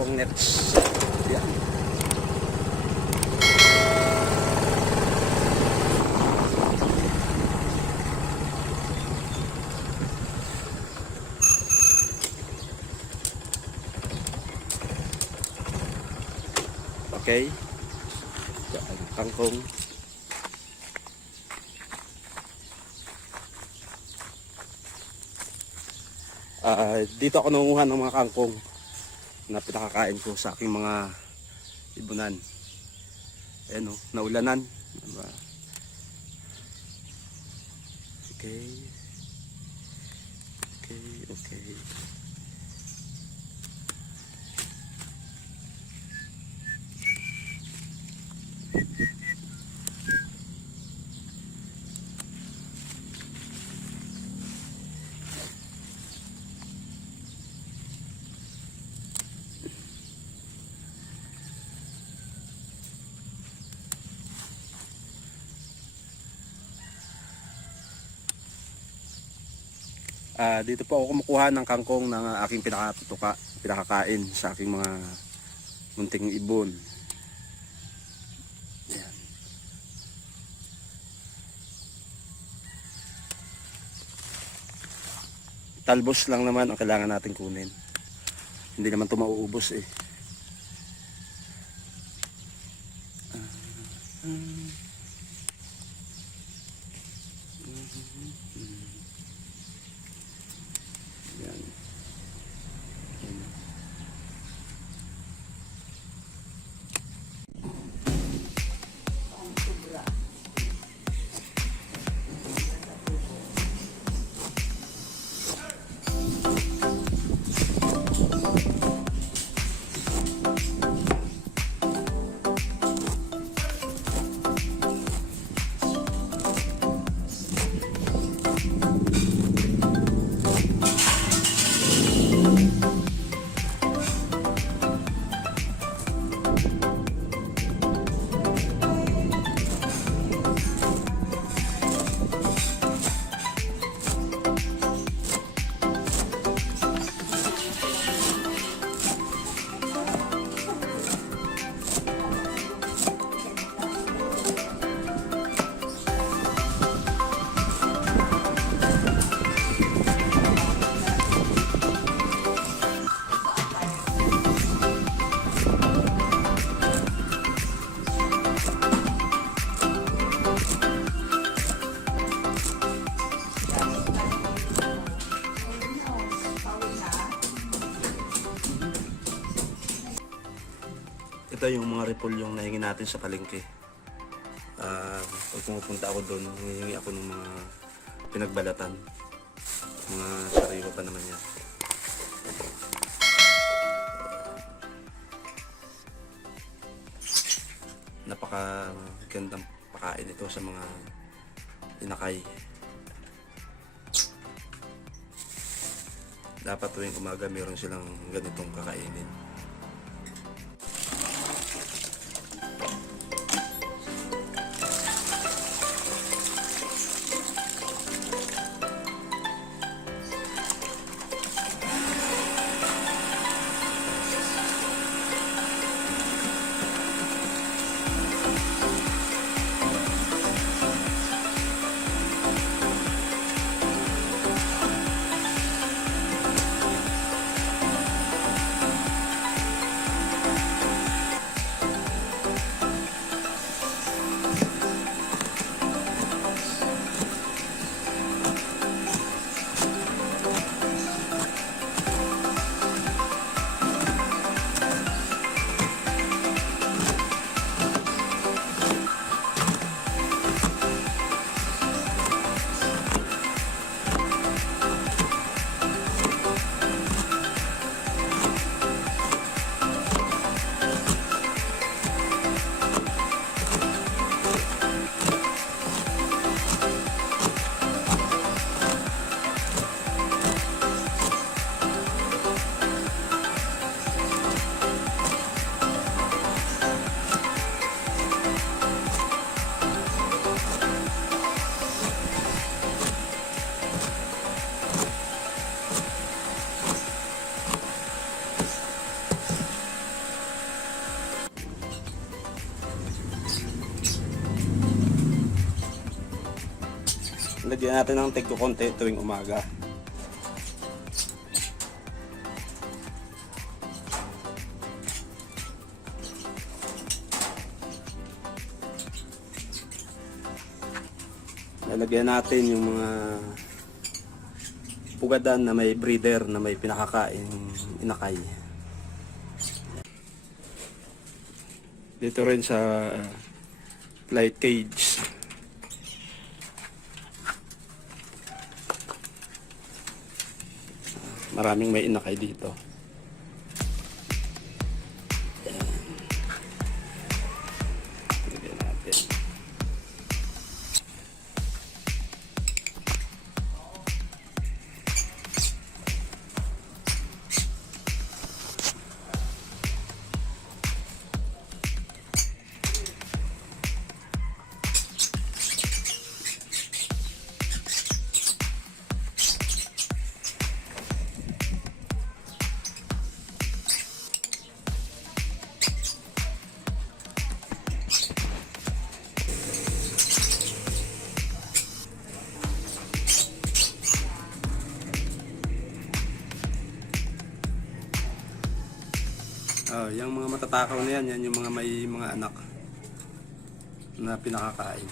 akong nets. Yan. Okay. Yan, kangkong. Dito ako nangunguha ng mga kangkong na pinakakain ko sa aking mga ibunan. Ayan o, naulanan. Diba? Okay. Okay. Dito po ako kumukuha ng kangkong ng aking pinakakain sa aking mga munting ibon. Ayan. Talbos lang naman ang kailangan natin kunin. Hindi naman ito mauubos eh. Ito yung mga repol yung nahingi natin sa palengke. Pag pumupunta ako doon, hihingi ako ng mga pinagbalatan. Mga sariwa pa naman yan. Napakagandang pakain ito sa mga inakay. Dapat tuwing umaga meron silang ganitong kakainin. Lagyan natin ng tig ko konti tuwing umaga. Lalagyan natin yung mga pugadan na may breeder na may pinakakain inakay. Dito rin sa light cage. Maraming may inakay dito. Lagyan natin. Yung mga matatakaw na yan, yan yung mga may mga anak na pinakakain.